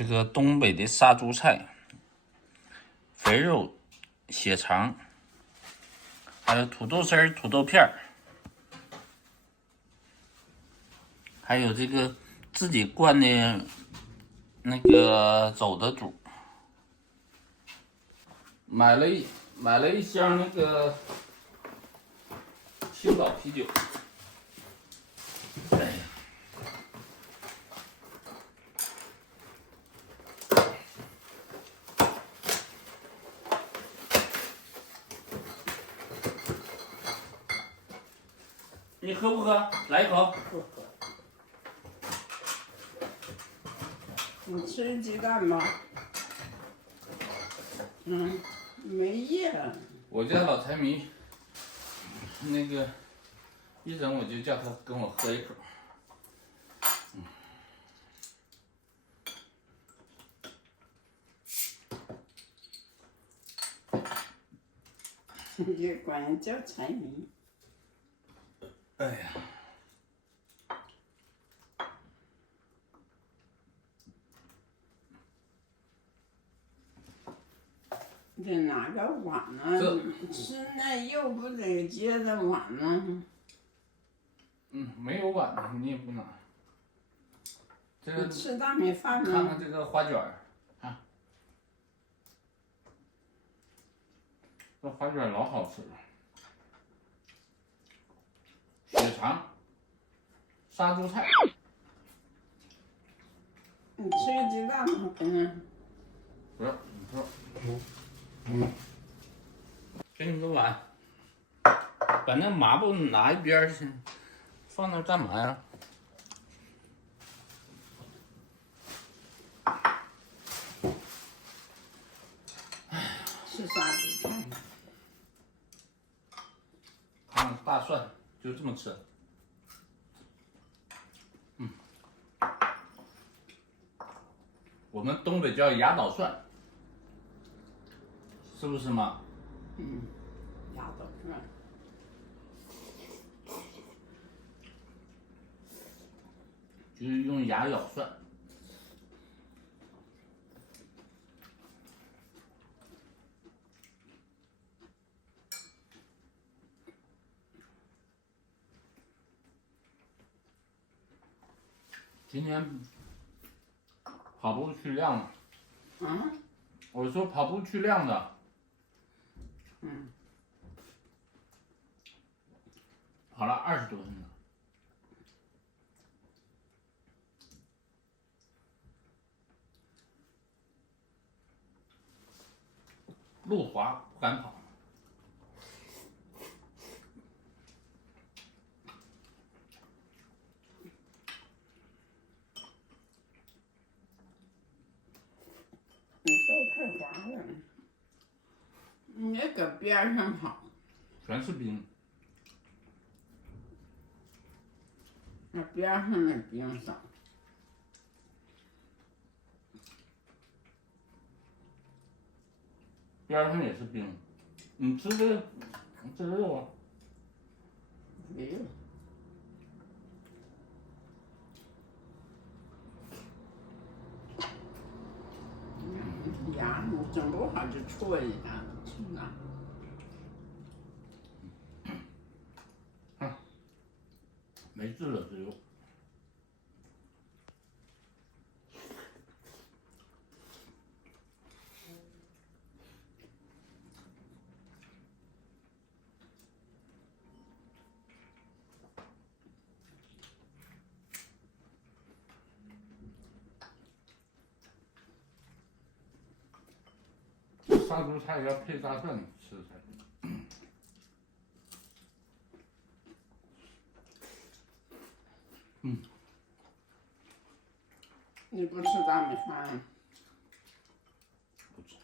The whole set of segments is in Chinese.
这个东北的杀猪菜，肥肉、血肠，还有土豆丝儿、土豆片儿，还有这个自己灌的那个肘子肚。买了一箱那个青岛啤酒。哎呀，你喝不喝？来一口。不喝。你吃鸡蛋吗？没叶。我家老财迷，那个一整我就叫他跟我喝一口。也管人叫财迷。哎呀，得拿个碗呢、吃那肉不得接着碗呢？没有碗的你也不拿。这个你吃大米饭看吗？看这个花卷儿，啊，这花卷儿老好吃了。血肠、杀猪菜。你吃个鸡蛋吗？不是，不是，你说，给你个碗，把那抹布拿一边去，放那干嘛呀？吃啥猪菜？看看大蒜，就这么吃。我们东北叫牙捣蒜，是不是嘛？牙捣蒜。就是用牙咬蒜。今天跑步去量了。我说跑步去量的。跑了20多分钟。路滑不敢跑。你道太滑了，你也搁边上跑，全是冰。那边上那冰少。边上也是冰。你吃这个肉啊？没有。牙你整不好就戳一下子，吃哪？没治了这肉。杀猪菜要配大蒜吃才对。你不吃大米饭？不吃。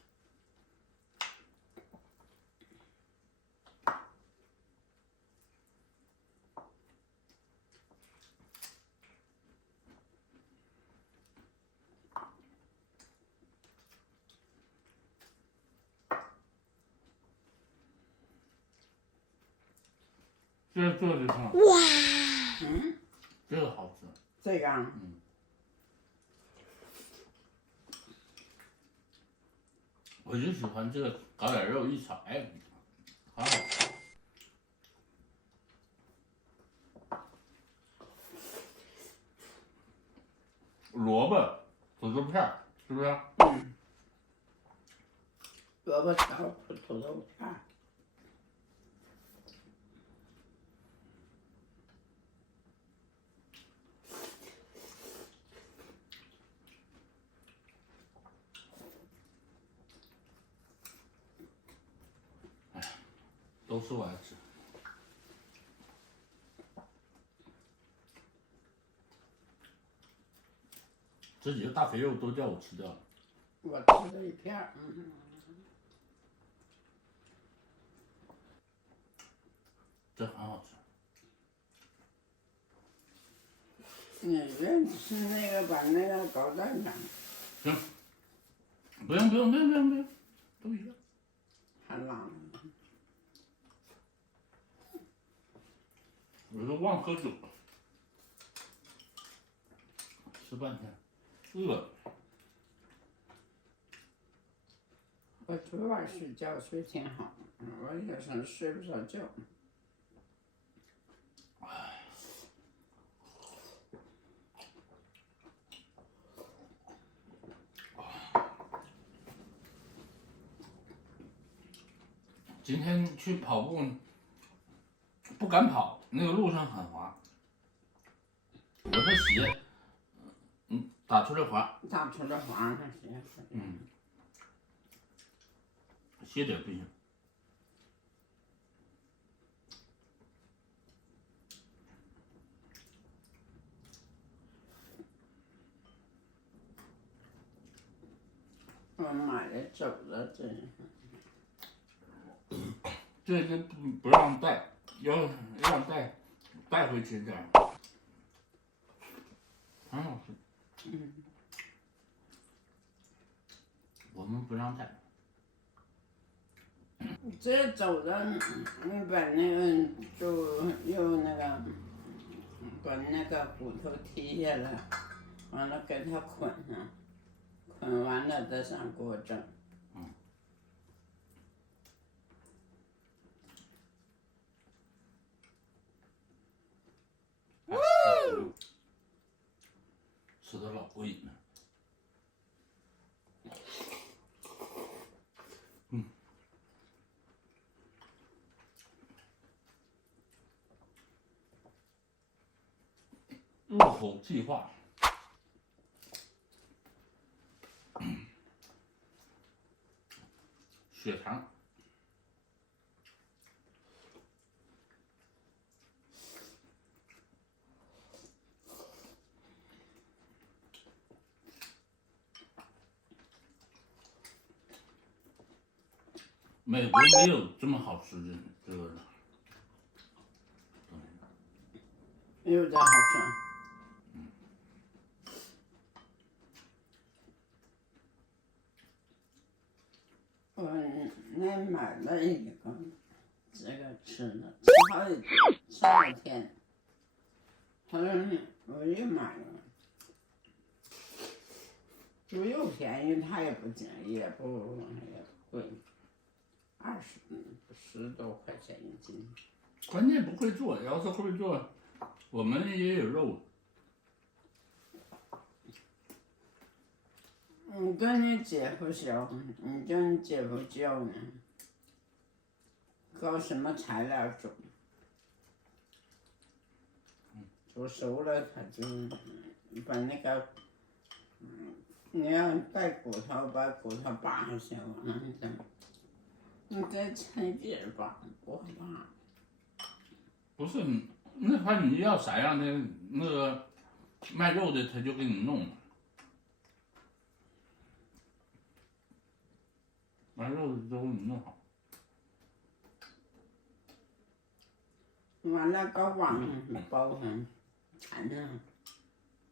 这做的挺好。哇。这个好吃。这个啊。我就喜欢这个，搞点肉一炒，哎，好好吃。萝卜、土豆片儿，是不是？嗯，萝卜条、土豆片儿。都是我爱吃。这几个大肥肉都叫我吃掉了。我吃了一片儿，这很好吃。你愿吃那个，把那个搞淡上。行，不用，都一样。还辣。我都忘喝酒了，吃半天，饿了。我昨晚睡觉睡挺好，我有时候睡不着觉。今天去跑步，不敢跑，那个路上很滑。我的鞋，打出来滑。打出来滑那鞋。鞋底不行。我买的走了这。这个不让带，要让带回去点儿，很好吃。我们不让带。这走的，你把那个就用那个把那个骨头剔下来，完了给它捆上，捆完了再上锅蒸。吃的老过瘾了。入口即化。血肠。美国没有这么好吃的这个。没有这好吃。我那买了一个，这个吃了，吃好几天。他说我又买了，猪又便宜，他也不减，也不贵，10多块钱一斤。关键不会做，要是会做，我们也有肉。你跟你姐夫说，你跟你姐夫叫呢，搞什么材料煮？煮熟了他就把那个，你要带骨头，把骨头扒下来，你再抻一点扒，不扒。不是，那看你要啥样的，那个卖肉的他就给你弄了。卖肉的都给你弄好。完了搁网上包上，缠上，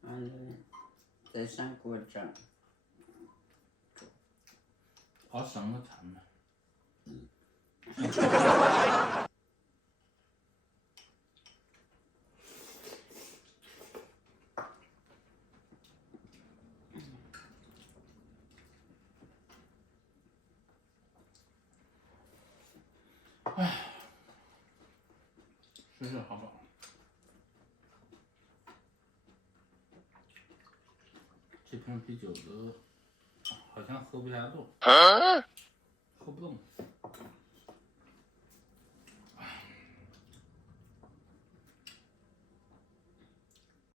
完了再上锅蒸。好省个馋呢。睡睡好饱。这瓶啤酒好像喝不下肚，喝不动。